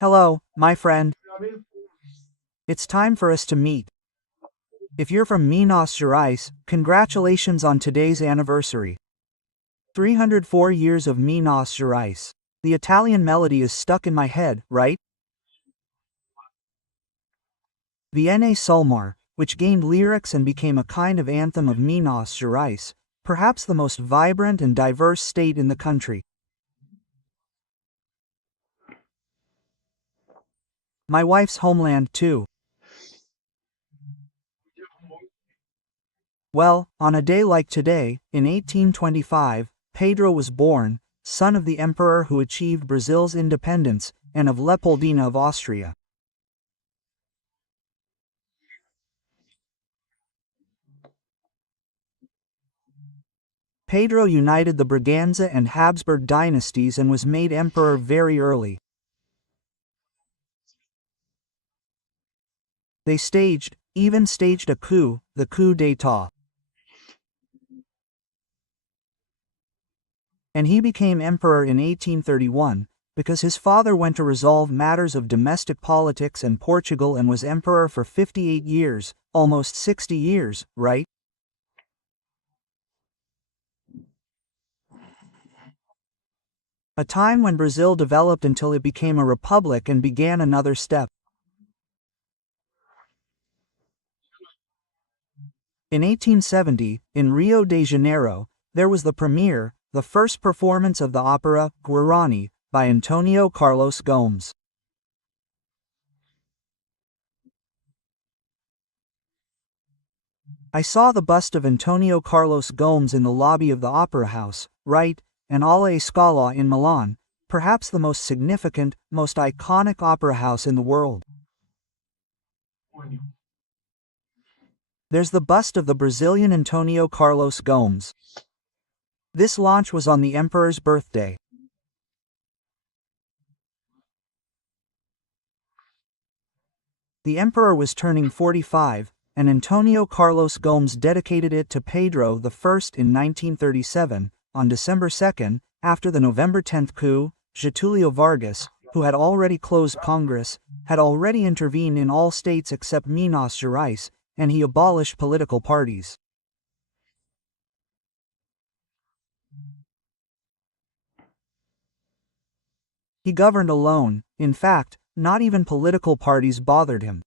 Hello, my friend. It's time for us to meet. If you're from Minas Gerais, congratulations on today's anniversary. 304 years of Minas Gerais. The Italian melody is stuck in my head, right? Viene Sulmar, which gained lyrics and became a kind of anthem of Minas Gerais, perhaps the most vibrant and diverse state in the country. My wife's homeland too. Well, on a day like today, in 1825, Pedro was born, son of the emperor who achieved Brazil's independence, and of Leopoldina of Austria. Pedro united the Braganza and Habsburg dynasties and was made emperor very early. They even staged a coup, the coup d'état. And he became emperor in 1831, because his father went to resolve matters of domestic politics in Portugal and was emperor for 58 years, almost 60 years, right? A time when Brazil developed until it became a republic and began another step. In 1870, in Rio de Janeiro, there was the premiere, the first performance of the opera, Guarani, by Antonio Carlos Gomes. I saw the bust of Antonio Carlos Gomes in the lobby of the Opera House, right, and Alla Scala in Milan, perhaps the most significant, most iconic opera house in the world. There's the bust of the Brazilian Antonio Carlos Gomes. This launch was on the emperor's birthday. The emperor was turning 45, and Antonio Carlos Gomes dedicated it to Pedro I in 1937, on December 2, after the November 10 coup. Getulio Vargas, who had already closed Congress, had already intervened in all states except Minas Gerais, and he abolished political parties. He governed alone. In fact, not even political parties bothered him.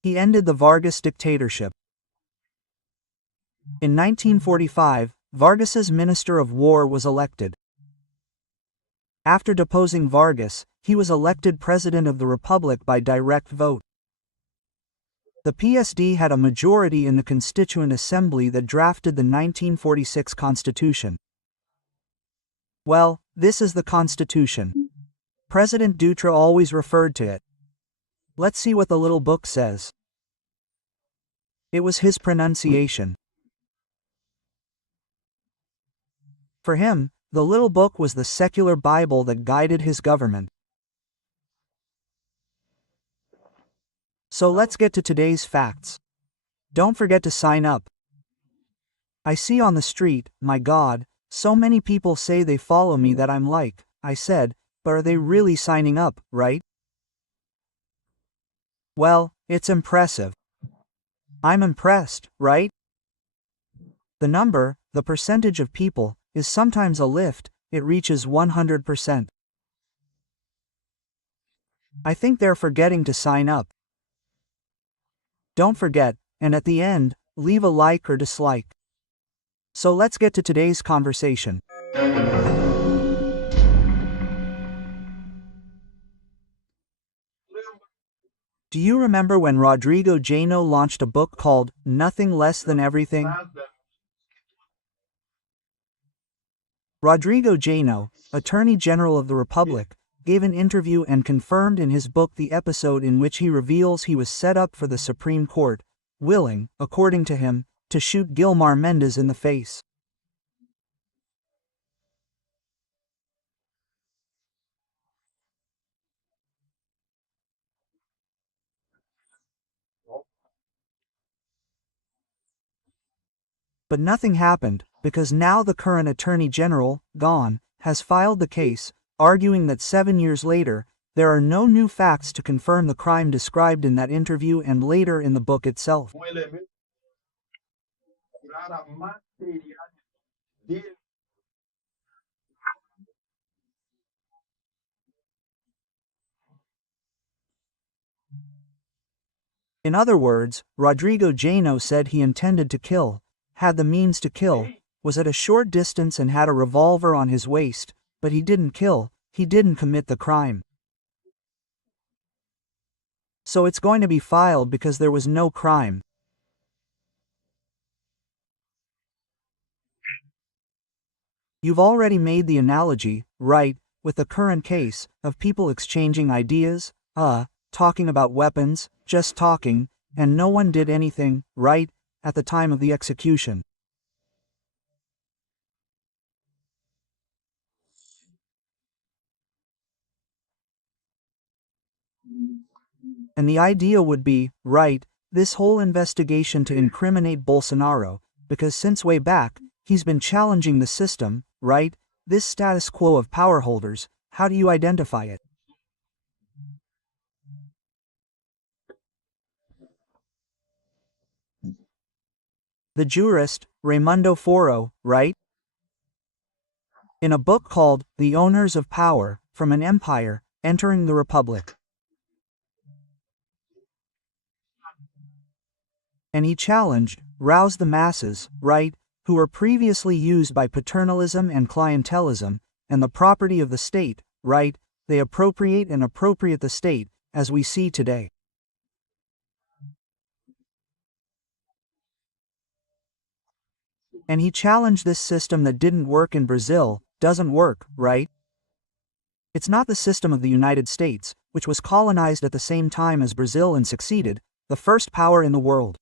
He ended the Vargas dictatorship. In 1945, Vargas's Minister of War was elected. After deposing Vargas, he was elected President of the Republic by direct vote. The PSD had a majority in the Constituent Assembly that drafted the 1946 Constitution. Well, this is the Constitution. President Dutra always referred to it. Let's see what the little book says. It was his pronunciation. For him, the little book was the secular Bible that guided his government. So let's get to today's facts. Don't forget to sign up. I see on the street, my God, so many people say they follow me that I'm like, I said, but are they really signing up, right? Well, it's impressive. I'm impressed, right? The percentage of people, is sometimes a lift, it reaches 100%. I think they're forgetting to sign up. Don't forget, and at the end, leave a like or dislike. So let's get to today's conversation. Do you remember when Rodrigo Janot launched a book called Nothing Less Than Everything? Rodrigo Janot, Attorney General of the Republic, gave an interview and confirmed in his book the episode in which he reveals he was set up for the Supreme Court, willing, according to him, to shoot Gilmar Mendes in the face. But nothing happened, because now the current Attorney General, gone, has filed the case, arguing that 7 years later, There are no new facts to confirm the crime described in that interview and later in the book itself. In other words, Rodrigo Janot said he intended to kill, had the means to kill, was at a short distance and had a revolver on his waist, but he didn't kill, he didn't commit the crime. So it's going to be filed because there was no crime. You've already made the analogy, right, with the current case, of people exchanging ideas, talking about weapons, just talking, and no one did anything, right, at the time of the execution. And the idea would be, right, this whole investigation to incriminate Bolsonaro, because since way back, he's been challenging the system, right, this status quo of power holders. How do you identify it? The jurist, Raimundo Foro, right? In a book called The Owners of Power, From an Empire, Entering the Republic. And he challenged, roused the masses, right, who were previously used by paternalism and clientelism, and the property of the state, right, they appropriate and appropriate the state, as we see today. And he challenged this system that didn't work in Brazil, doesn't work, right? It's not the system of the United States, which was colonized at the same time as Brazil and succeeded, the first power in the world.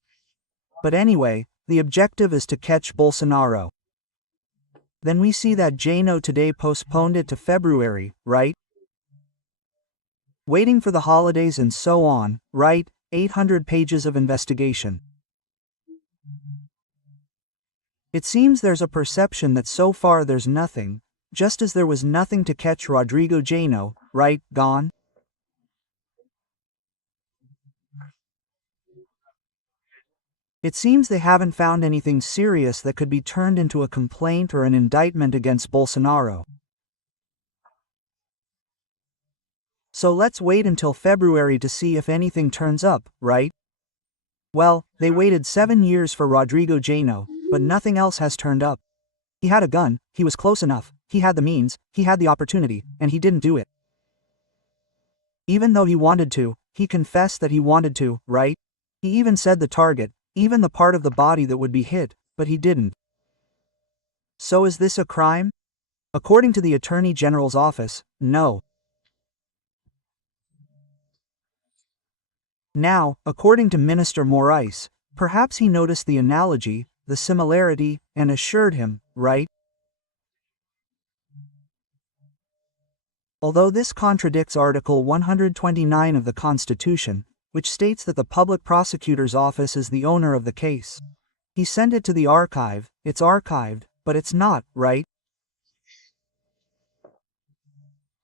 But anyway, the objective is to catch Bolsonaro. Then we see that Janot today postponed it to February, right? Waiting for the holidays and so on, right? 800 pages of investigation. It seems there's a perception that so far there's nothing, just as there was nothing to catch Rodrigo Janot, right, gone? It seems they haven't found anything serious that could be turned into a complaint or an indictment against Bolsonaro. So let's wait until February to see if anything turns up, right? Well, they waited 7 years for Rodrigo Janot, but nothing else has turned up. He had a gun, he was close enough, he had the means, he had the opportunity, and he didn't do it. Even though he wanted to, he confessed that he wanted to, right? He even said the target, even the part of the body that would be hit, but he didn't. So is this a crime? According to the Attorney General's office, no. Now, according to Minister Moraes, perhaps he noticed the analogy, the similarity, and assured him, right? Although this contradicts Article 129 of the Constitution, which states that the public prosecutor's office is the owner of the case. He sent it to the archive, it's archived, but it's not, right?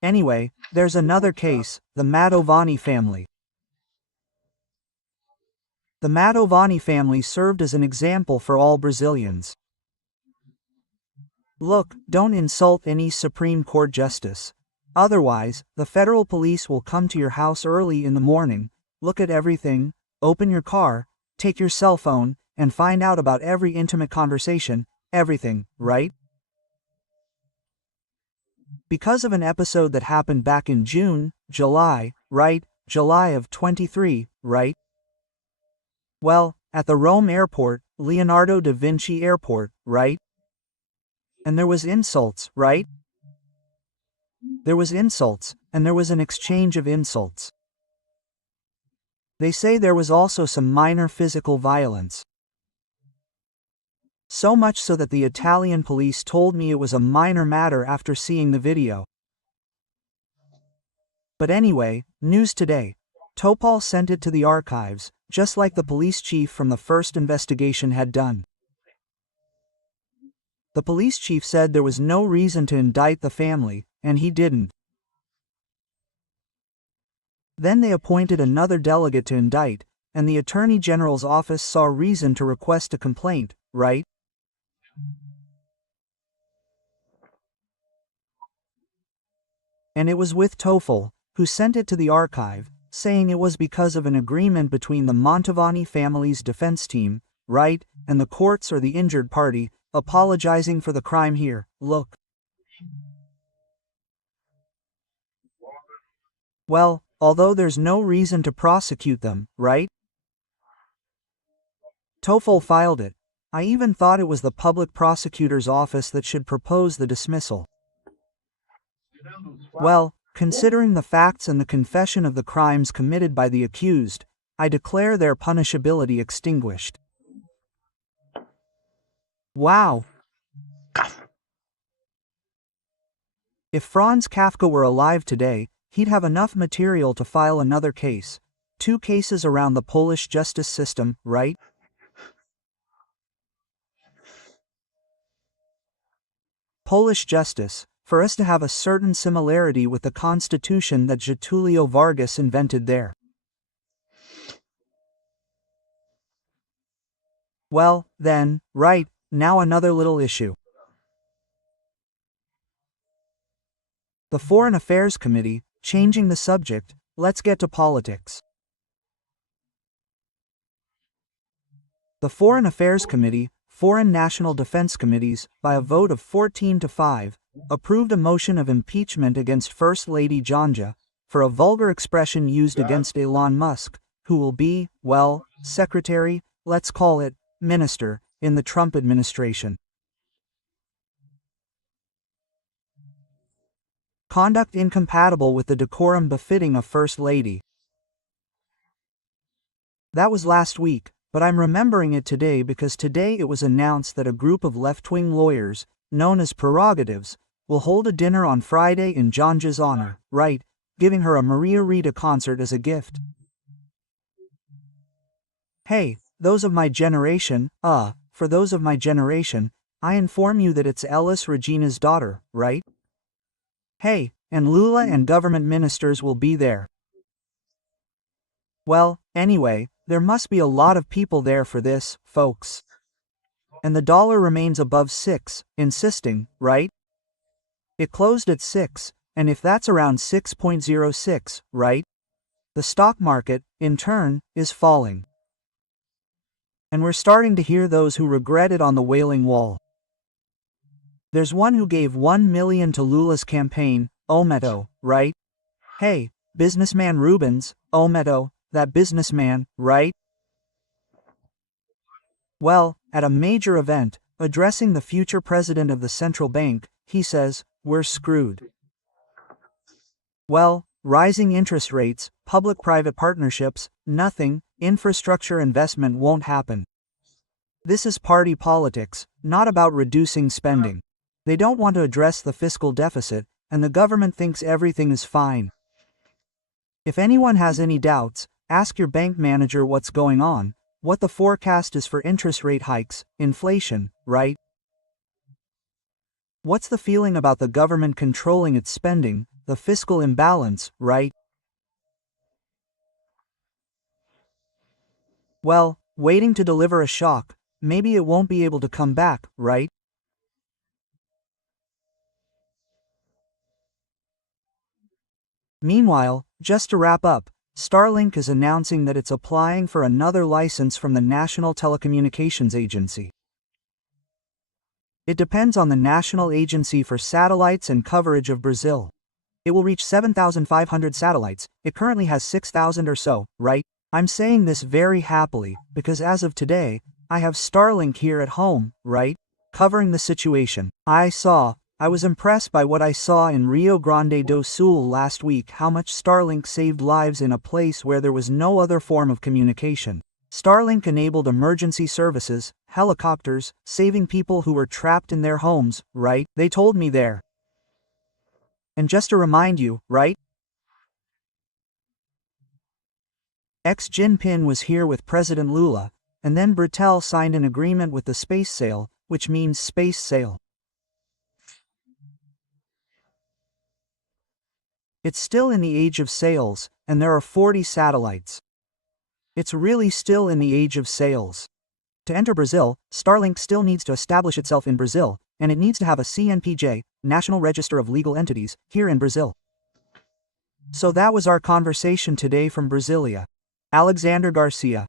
Anyway, there's another case, the Mantovani family. The Mantovani family served as an example for all Brazilians. Look, don't insult any Supreme Court justice. Otherwise, the federal police will come to your house early in the morning, look at everything, open your car, take your cell phone, and find out about every intimate conversation, everything, right? Because of an episode that happened back in June, July, right? July of 23, right? Well, at the Rome airport, Leonardo da Vinci airport, right? And there was insults, right? There was insults, and there was an exchange of insults. They say there was also some minor physical violence. So much so that the Italian police told me it was a minor matter after seeing the video. But anyway, news today. Topol sent it to the archives, just like the police chief from the first investigation had done. The police chief said there was no reason to indict the family, and he didn't. Then they appointed another delegate to indict, and the Attorney General's office saw reason to request a complaint, right? And it was with Toffel, who sent it to the archive, saying it was because of an agreement between the Mantovani family's defense team, right, and the courts or the injured party, apologizing for the crime here. Look. Well, although there's no reason to prosecute them, right? Toffel filed it. I even thought it was the public prosecutor's office that should propose the dismissal. Well, considering the facts and the confession of the crimes committed by the accused, I declare their punishability extinguished. Wow! If Franz Kafka were alive today, he'd have enough material to file another case. 2 cases around the Polish justice system, right? Polish justice, for us to have a certain similarity with the constitution that Getulio Vargas invented there. Well, then, right, now another little issue. The Foreign Affairs Committee, changing the subject, let's get to politics. The Foreign Affairs Committee, Foreign National Defense Committees, by a vote of 14-5, approved a motion of impeachment against First Lady Janja, for a vulgar expression used against Elon Musk, who will be, well, secretary, let's call it, minister, in the Trump administration. Conduct incompatible with the decorum befitting a First Lady. That was last week, but I'm remembering it today because today it was announced that a group of left-wing lawyers, known as Prerogatives, will hold a dinner on Friday in Janja's honor, right, giving her a Maria Rita concert as a gift. Hey, those of my generation, for those of my generation, I inform you that it's Elis Regina's daughter, right? Hey, and Lula and government ministers will be there. Well, anyway, there must be a lot of people there for this, folks. And the dollar remains above 6, insisting, right? It closed at 6, and if that's around 6.06, right? The stock market, in turn, is falling. And we're starting to hear those who regret it on the Wailing Wall. There's one who gave 1 million to Lula's campaign, Ometo, right? Hey, businessman Rubens, Ometo, that businessman, right? Well, at a major event, addressing the future president of the central bank, he says, we're screwed. Well, rising interest rates, public-private partnerships, nothing, infrastructure investment won't happen. This is party politics, not about reducing spending. They don't want to address the fiscal deficit, and the government thinks everything is fine. If anyone has any doubts, ask your bank manager what's going on, what the forecast is for interest rate hikes, inflation, right? What's the feeling about the government controlling its spending, the fiscal imbalance, right? Well, waiting to deliver a shock, maybe it won't be able to come back, right? Meanwhile, just to wrap up, Starlink is announcing that it's applying for another license from the National Telecommunications Agency. It depends on the National Agency for Satellites and Coverage of Brazil. It will reach 7,500 satellites, it currently has 6,000 or so, right? I'm saying this very happily, because as of today, I have Starlink here at home, right? Covering the situation. I was impressed by what I saw in Rio Grande do Sul last week, how much Starlink saved lives in a place where there was no other form of communication. Starlink enabled emergency services, helicopters, saving people who were trapped in their homes, right? They told me there. And just to remind you, right? Xi Jinping was here with President Lula, and then Britel signed an agreement with the space sale, which means space sale. It's still in the age of sales, and there are 40 satellites. It's really still in the age of sales. To enter Brazil, Starlink still needs to establish itself in Brazil, and it needs to have a CNPJ, National Register of Legal Entities, here in Brazil. So that was our conversation today from Brasilia. Alexandre Garcia.